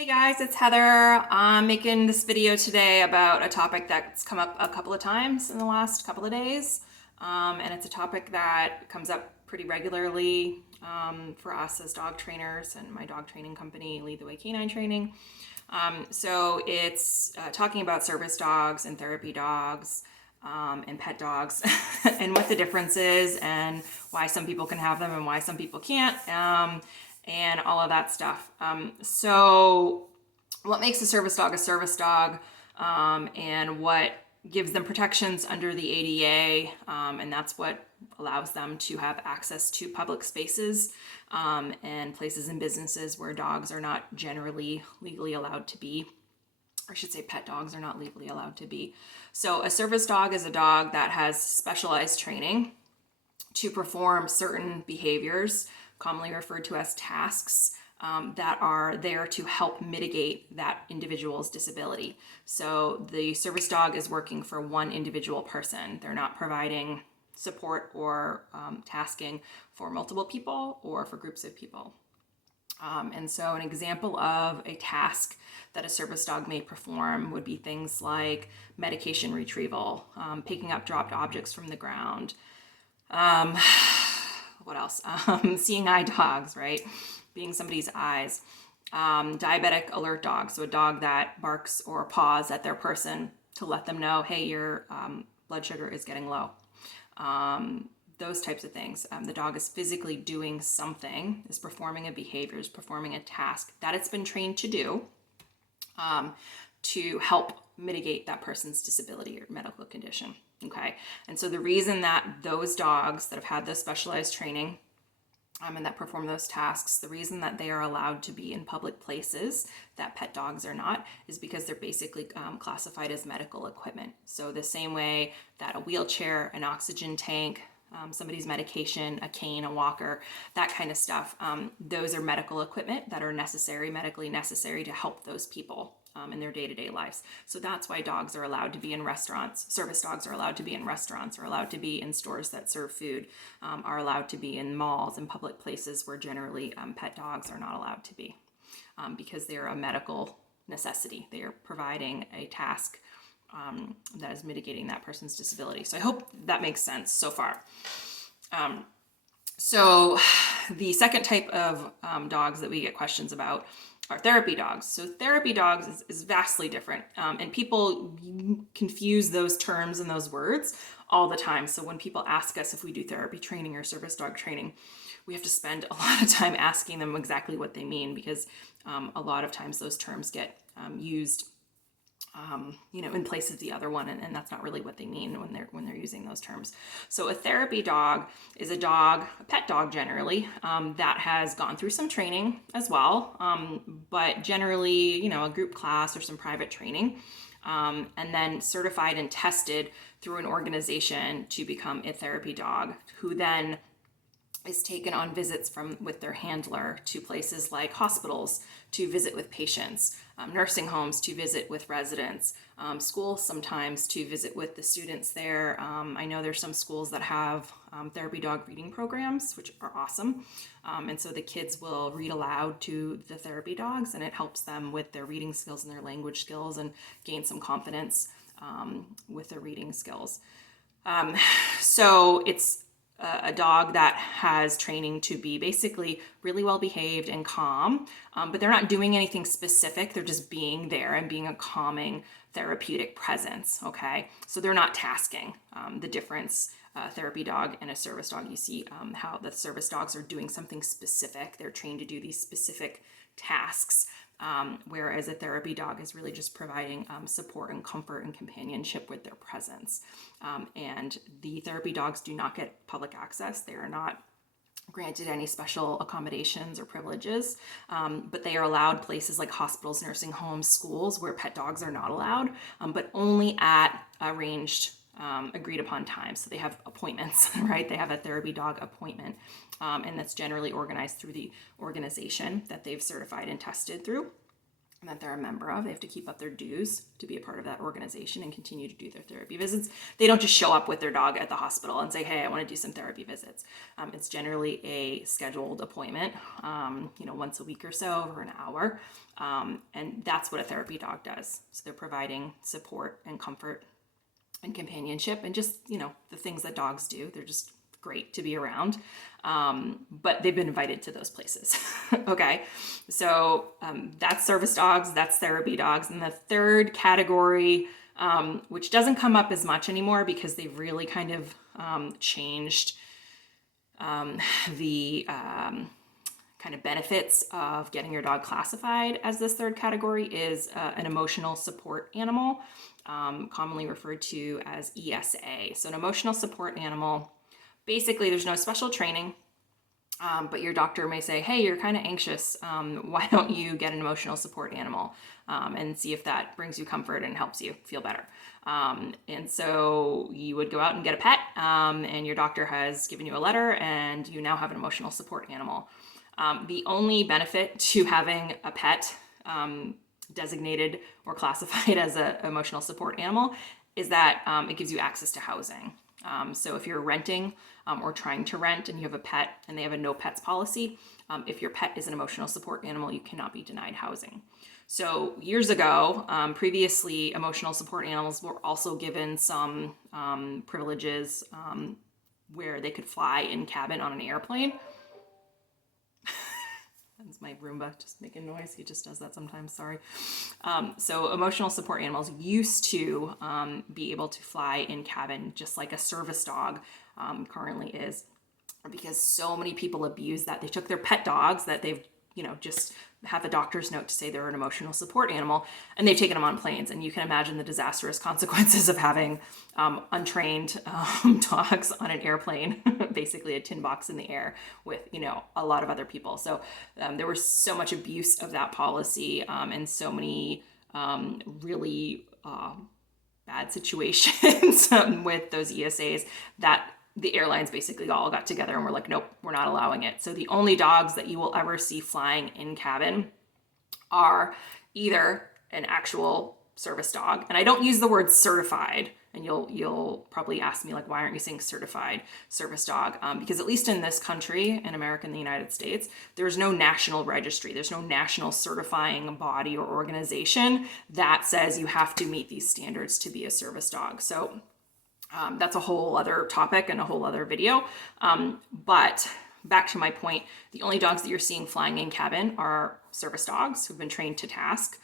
Hey guys, it's Heather. I'm making this video today about a topic that's come up a couple of times in the last couple of days. And it's a topic that comes up pretty regularly for us as dog trainers and my dog training company, Lead the Way Canine Training. So it's talking about service dogs and therapy dogs and pet dogs and what the difference is and why some people can have them and why some people can't. And all of that stuff. So what makes a service dog, and what gives them protections under the ADA, and that's what allows them to have access to public spaces and places and businesses where dogs are not generally legally allowed to be. Or I should say pet dogs are not legally allowed to be. So a service dog is a dog that has specialized training to perform certain behaviors, commonly referred to as tasks, that are there to help mitigate that individual's disability. So the service dog is working for one individual person. They're not providing support or tasking for multiple people or for groups of people. And so an example of a task that a service dog may perform would be things like medication retrieval, picking up dropped objects from the ground, what else? Seeing eye dogs, right? Being somebody's eyes. Diabetic alert dog, so a dog that barks or paws at their person to let them know, hey, your blood sugar is getting low. Those types of things. The dog is physically doing something, is performing a behavior, is performing a task that it's been trained to do to help mitigate that person's disability or medical condition. Okay, and so the reason that those dogs that have had this specialized training and that perform those tasks, the reason that they are allowed to be in public places that pet dogs are not is because they're basically classified as medical equipment. So the same way that a wheelchair, an oxygen tank, somebody's medication, a cane, a walker, that kind of stuff, those are medical equipment that are medically necessary to help those people in their day-to-day lives. So that's why dogs are allowed to be in restaurants. Service dogs are allowed to be in restaurants, are allowed to be in stores that serve food, are allowed to be in malls and public places where generally pet dogs are not allowed to be because they are a medical necessity. They are providing a task that is mitigating that person's disability. So I hope that makes sense so far. So the second type of dogs that we get questions about are therapy dogs. So therapy dogs is vastly different. And people confuse those terms and those words all the time. So when people ask us if we do therapy training or service dog training, we have to spend a lot of time asking them exactly what they mean because a lot of times those terms get used in place of the other one, and that's not really what they mean when they're using those terms. So a therapy dog is a pet dog generally, that has gone through some training as well, but generally, a group class or some private training, and then certified and tested through an organization to become a therapy dog, who then is taken on visits with their handler to places like hospitals to visit with patients, nursing homes to visit with residents, schools sometimes to visit with the students there. I know there's some schools that have therapy dog reading programs, which are awesome. And so the kids will read aloud to the therapy dogs, and it helps them with their reading skills and their language skills and gain some confidence with their reading skills. So it's a dog that has training to be basically really well behaved and calm, but they're not doing anything specific. They're just being there and being a calming therapeutic presence. Okay, so they're not tasking. The difference, therapy dog and a service dog, you see how the service dogs are doing something specific. They're trained to do these specific tasks. Whereas a therapy dog is really just providing support and comfort and companionship with their presence. And the therapy dogs do not get public access. They are not granted any special accommodations or privileges, but they are allowed places like hospitals, nursing homes, schools, where pet dogs are not allowed, but only at arranged agreed upon times. So they have appointments, right? They have a therapy dog appointment, and that's generally organized through the organization that they've certified and tested through. and that they're a member of. They have to keep up their dues to be a part of that organization and continue to do their therapy visits. They don't just show up with their dog at the hospital and say, hey, I want to do some therapy visits. It's generally a scheduled appointment, once a week or so for an hour. And that's what a therapy dog does. So they're providing support and comfort and companionship and just, the things that dogs do. They're just great to be around. But they've been invited to those places. Okay. So that's service dogs, that's therapy dogs. And the third category, which doesn't come up as much anymore because they've really kind of changed the kind of benefits of getting your dog classified as this third category, is an emotional support animal, commonly referred to as ESA. So an emotional support animal, basically there's no special training, but your doctor may say, hey, you're kind of anxious. Why don't you get an emotional support animal and see if that brings you comfort and helps you feel better. And so you would go out and get a pet, and your doctor has given you a letter and you now have an emotional support animal. The only benefit to having a pet designated or classified as an emotional support animal is that it gives you access to housing. So if you're renting or trying to rent and you have a pet and they have a no pets policy, if your pet is an emotional support animal, you cannot be denied housing. So years ago, previously, emotional support animals were also given some privileges where they could fly in cabin on an airplane. That's my Roomba just making noise. He just does that sometimes, sorry. So emotional support animals used to be able to fly in cabin just like a service dog currently is, because so many people abuse that. They took their pet dogs that they've, just have a doctor's note to say they're an emotional support animal, and they've taken them on planes. And you can imagine the disastrous consequences of having untrained dogs on an airplane, basically a tin box in the air with, a lot of other people. So there was so much abuse of that policy and so many really bad situations with those ESAs that the airlines basically all got together and were like, nope, we're not allowing it. So the only dogs that you will ever see flying in cabin are either an actual service dog, and I don't use the word certified, and you'll probably ask me, like, why aren't you saying certified service dog? Because at least in this country, in America, in the United States, there's no national registry. There's no national certifying body or organization that says you have to meet these standards to be a service dog. So that's a whole other topic and a whole other video. But back to my point, the only dogs that you're seeing flying in cabin are service dogs who've been trained to task,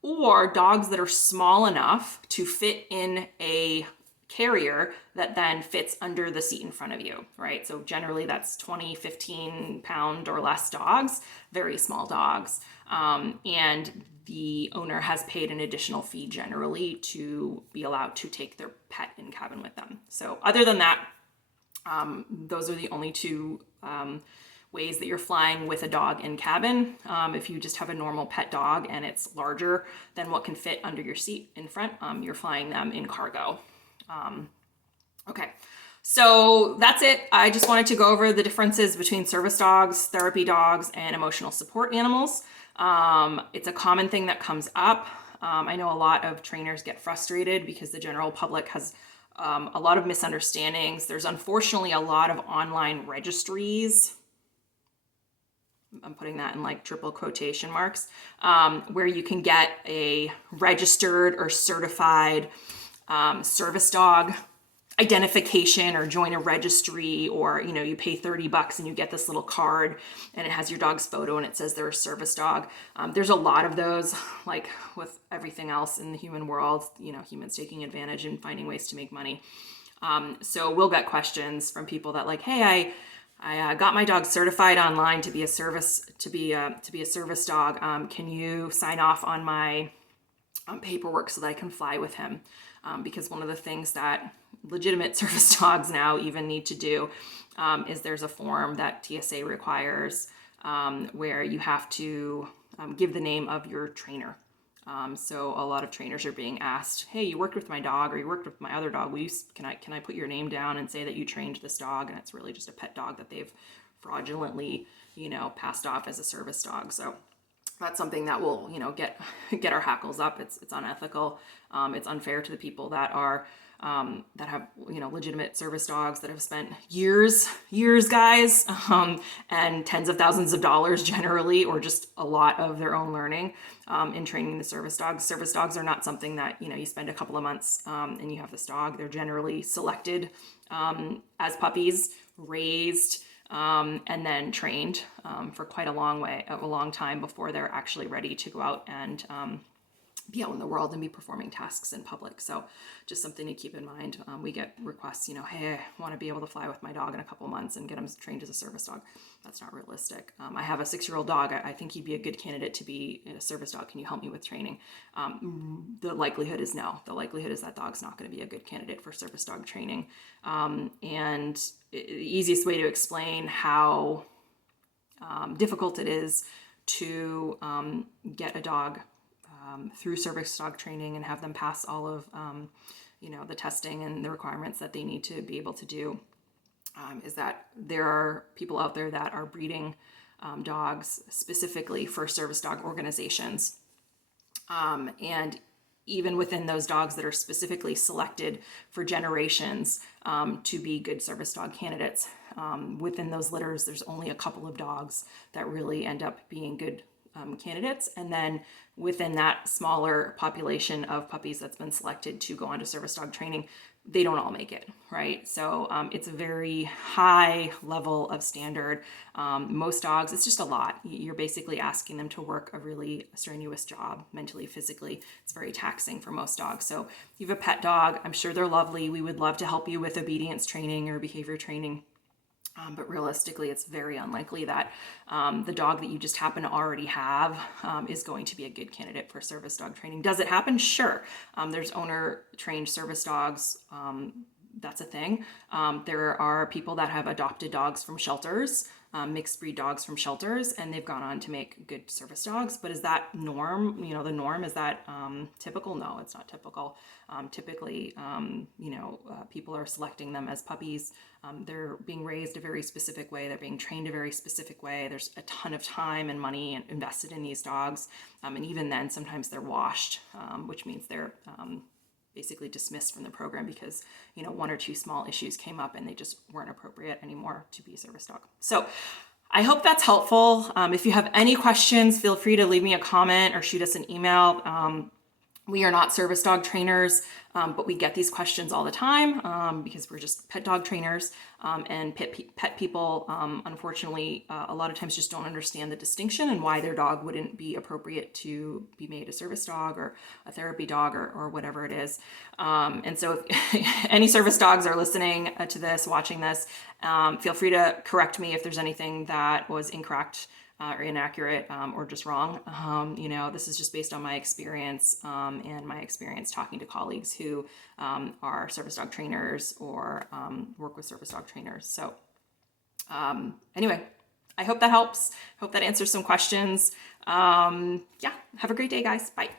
or dogs that are small enough to fit in a carrier that then fits under the seat in front of you, right? So generally that's 20, 15 pound or less dogs, very small dogs. And the owner has paid an additional fee generally to be allowed to take their pet in cabin with them. So other than that, those are the only two ways that you're flying with a dog in cabin. If you just have a normal pet dog and it's larger than what can fit under your seat in front, you're flying them in cargo. Okay, so that's it. I just wanted to go over the differences between service dogs, therapy dogs, and emotional support animals. It's a common thing that comes up. I know a lot of trainers get frustrated because the general public has a lot of misunderstandings. There's unfortunately a lot of online registries, I'm putting that in like triple quotation marks, where you can get a registered or certified service dog identification or join a registry, or you pay $30 and you get this little card and it has your dog's photo and it says they're a service dog. There's a lot of those, like with everything else in the human world, humans taking advantage and finding ways to make money. So we'll get questions from people that like, hey, I got my dog certified online to be a service dog. Can you sign off on my paperwork so that I can fly with him? Because one of the things that legitimate service dogs now even need to do is there's a form that TSA requires where you have to give the name of your trainer. So a lot of trainers are being asked, hey, you worked with my dog or you worked with my other dog. Can I put your name down and say that you trained this dog? And it's really just a pet dog that they've fraudulently, passed off as a service dog. So That's something that will, get our hackles up. It's unethical. It's unfair to the people that are that have, legitimate service dogs that have spent years, guys, and tens of thousands of dollars generally, or just a lot of their own learning in training the service dogs. Service dogs are not something that, you spend a couple of months and you have this dog. They're generally selected as puppies, raised, and then trained for quite a long time before they're actually ready to go out and be out in the world and be performing tasks in public. So just something to keep in mind. We get requests, hey, I want to be able to fly with my dog in a couple months and get him trained as a service dog. That's not realistic. I have a 6-year-old dog. I think he'd be a good candidate to be a service dog. Can you help me with training? The likelihood is no. The likelihood is that dog's not going to be a good candidate for service dog training. And the easiest way to explain how difficult it is to get a dog through service dog training and have them pass all of the testing and the requirements that they need to be able to do is that there are people out there that are breeding dogs specifically for service dog organizations, and even within those dogs that are specifically selected for generations to be good service dog candidates, within those litters there's only a couple of dogs that really end up being good candidates. And then within that smaller population of puppies that's been selected to go on to service dog training, they don't all make it, right? So it's a very high level of standard. Most dogs, it's just a lot. You're basically asking them to work a really strenuous job, mentally, physically. It's very taxing for most dogs. So if you have a pet dog, I'm sure they're lovely. We would love to help you with obedience training or behavior training. But realistically, it's very unlikely that the dog that you just happen to already have is going to be a good candidate for service dog training. Does it happen? Sure. There's owner-trained service dogs. That's a thing. There are people that have adopted dogs from shelters, mixed breed dogs from shelters, and they've gone on to make good service dogs. But is that norm? The norm, is that typical? No, it's not typical. Typically, people are selecting them as puppies. They're being raised a very specific way. They're being trained a very specific way. There's a ton of time and money invested in these dogs. And even then, sometimes they're washed, which means they're basically dismissed from the program because, one or two small issues came up and they just weren't appropriate anymore to be a service dog. So I hope that's helpful. If you have any questions, feel free to leave me a comment or shoot us an email. We are not service dog trainers, but we get these questions all the time because we're just pet dog trainers, and pet people, unfortunately, a lot of times just don't understand the distinction and why their dog wouldn't be appropriate to be made a service dog or a therapy dog or whatever it is. And so if any service dogs are listening to this, watching this, feel free to correct me if there's anything that was incorrect or inaccurate or just wrong. This is just based on my experience and my experience talking to colleagues who are service dog trainers or work with service dog trainers. So anyway, I hope that helps. Hope that answers some questions. Have a great day, guys. Bye.